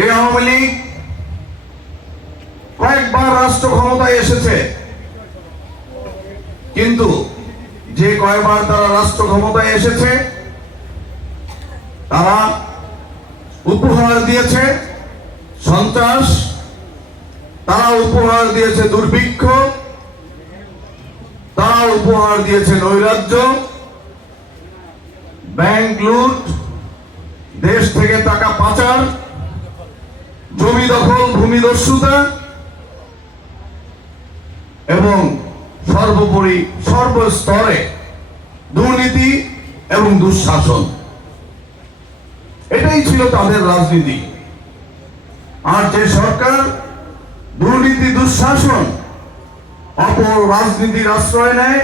এই আওয়ামী লীগ কয়েকবার রাষ্ট্র ক্ষমতায় এসেছে। কিন্তু যে কয়েকবার তারা রাষ্ট্র ক্ষমতায় এসেছে, তারা উপহার দিয়েছে সন্ত্রাস, তারা উপহার দিয়েছে দুর্ভিক্ষ, তারা উপহার দিয়েছে নৈরাজ্য। ব্যাংক লুট, দেশ থেকে টাকা পাচার জমি দখল, ভূমি দস্যুতা এবং সর্বোপরি সর্বস্তরে দুর্নীতি এবং দুঃশাসন। এটাই ছিল তাদের রাজনীতি। আর যে সরকার দুর্নীতি, দুঃশাসন, অপর রাজনীতির আশ্রয় নেয়,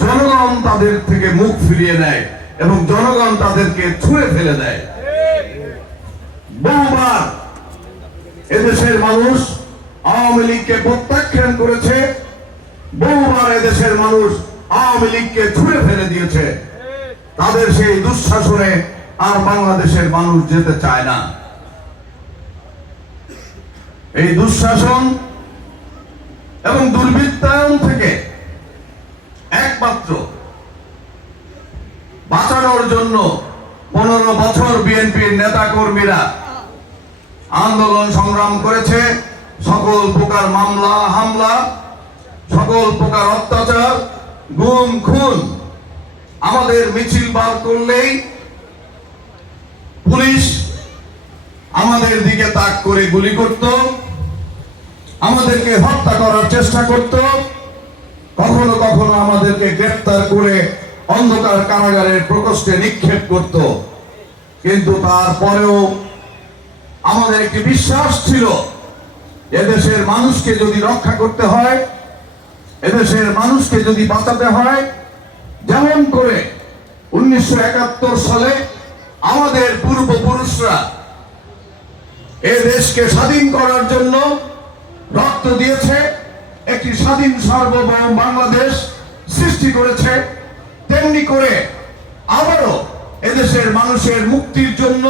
জনগণ তাদের থেকে মুখ ফিরিয়ে নেয় এবং জনগণ তাদেরকে ছুঁড়ে ফেলে দেয়। বহুবার এদেশের মানুষ আওয়ামী লীগকে প্রত্যাখ্যান করেছে, বহুবার এদেশের মানুষ আওয়ামী লীগকে ছুঁড়ে ফেলে দিয়েছে। তাদের সেই দুঃশাসনে আর বাংলাদেশের মানুষ যেতে চায় না। এই দুঃশাসন এবং দুর্বৃত্তায়ন থেকে একমাত্র বাঁচানোর জন্য পনেরো বছর বিএনপির নেতা কর্মীরা আন্দোলন সংগ্রাম করেছে সকল প্রকার মামলা, হামলা, সকল প্রকার অত্যাচার, গুম, খুন। আমাদের মিছিল বার করলেই পুলিশ আমাদের দিকে তাক করে গুলি করত, আমাদেরকে হত্যা করার চেষ্টা করত, কখনো কখনো আমাদেরকে গ্রেফতার করে অন্ধকার কারাগারের প্রকোষ্ঠে নিক্ষেপ করত। কিন্তু তারপরেও আমাদের একটি বিশ্বাস ছিল, এদেশের মানুষকে যদি রক্ষা করতে হয়, এদেশের মানুষকে যদি বাঁচাতে হয়, যেমন করে উনিশশো একাত্তর সালে আমাদের পূর্বপুরুষরা এ দেশকে স্বাধীন করার জন্য রক্ত দিয়েছে, একটি স্বাধীন সার্বভৌম বাংলাদেশ সৃষ্টি করেছে, তেমনি করে আবারও এদেশের মানুষের মুক্তির জন্য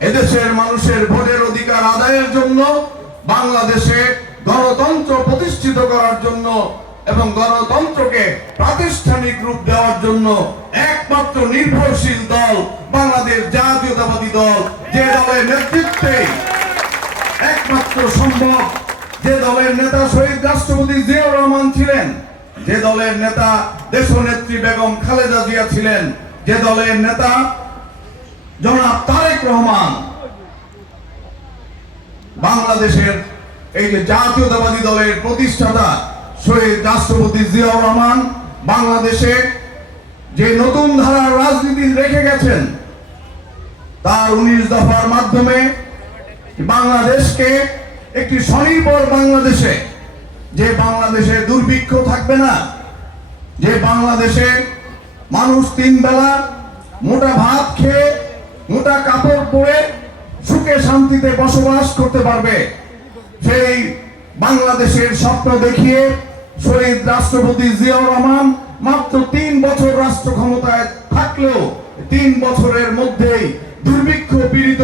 এদেশের মানুষের ভোটের অধিকার আদায়ের জন্য বাংলাদেশে গণতন্ত্র প্রতিষ্ঠিত করার জন্য এবং গণতন্ত্রকে প্রাতিষ্ঠানিক রূপ দেওয়ার জন্য একমাত্র নির্ভরশীল দল বাংলাদেশ জাতীয়তাবাদী দল যে দলের নেতৃত্বে একমাত্র সম্ভব। যে দলের নেতা শহীদ রাষ্ট্রপতি জিয়াউর রহমান ছিলেন, যে দলের নেতা দেশনেত্রী বেগম খালেদা জিয়া ছিলেন, যে দলের নেতা জনাব তারেক রহমান, বাংলাদেশের এই যে জাতীয়তাবাদী দলের প্রতিষ্ঠাতা শহীদ রাষ্ট্রপতি জিয়াউর রহমান, বাংলাদেশে যে নতুন ধারার রাজনীতি রেখে গেছেন, তার উনিশ দফার মাধ্যমে বাংলাদেশকে একটি স্বনির্ভর বাংলাদেশে, যে বাংলাদেশে দুর্ভিক্ষ থাকবে না, যে বাংলাদেশে মানুষ তিন বেলা মোটা ভাত খেয়ে পরে সুখে শান্তিতে বসবাস করতে পারবে। সেই বাংলাদেশের স্বপ্ন দেখিয়ে শহীদ রাষ্ট্রপতি জিয়াউর রহমান মাত্র তিন বছর রাষ্ট্র ক্ষমতায় থাকলেও তিন বছরের মধ্যেই দুর্ভিক্ষ পীড়িত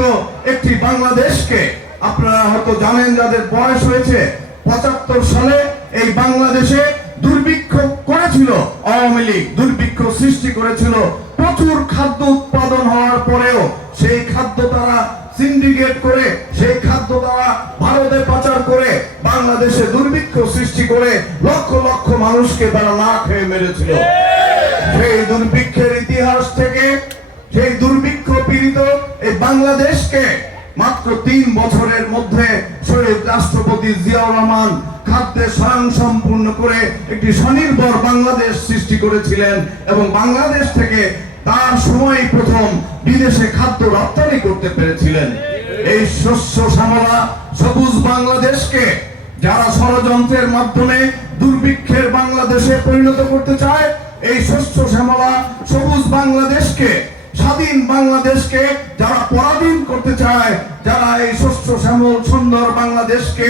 একটি বাংলাদেশকে, আপনারা হয়তো জানেন যাদের বয়স হয়েছে, পঁচাত্তর সালে এই বাংলাদেশে দুর্ভিক্ষ করেছিল। আওয়ামী লীগ দুর্ভিক্ষ সৃষ্টি করেছিল। প্রচুর খাদ্য উৎপাদন হওয়ার পরেও সেই খাদ্য তারা সিন্ডিকেট করে, সেই খাদ্য তারা ভারতে পাচার করে, বাংলাদেশে দুর্ভিক্ষ সৃষ্টি করে লক্ষ লক্ষ মানুষকে তারা না খেয়ে মেরেছিল। সেই দুর্ভিক্ষের ইতিহাস থেকে, সেই দুর্ভিক্ষ পীড়িত এই বাংলাদেশকে মাত্র তিন বছরের মধ্যে শহীদ রাষ্ট্রপতি জিয়াউর রহমান খাদ্যে স্বয়ং সম্পূর্ণ করে একটি স্বনির্ভর বাংলাদেশ সৃষ্টি করেছিলেন এবং বাংলাদেশ থেকে তার সময় প্রথম বিদেশে খাদ্য রপ্তানি করতে পেরেছিলেন। এই শস্য শ্যামলা সবুজ বাংলাদেশকে যারা ষড়যন্ত্রের মাধ্যমে দুর্ভিক্ষের বাংলাদেশে পরিণত করতে চায়, এই শস্য শ্যামলা সবুজ বাংলাদেশকে স্বাধীন বাংলাদেশকে যারা পরাধীন করতে চায় যারা এই শস্য শ্যামল সুন্দর বাংলাদেশকে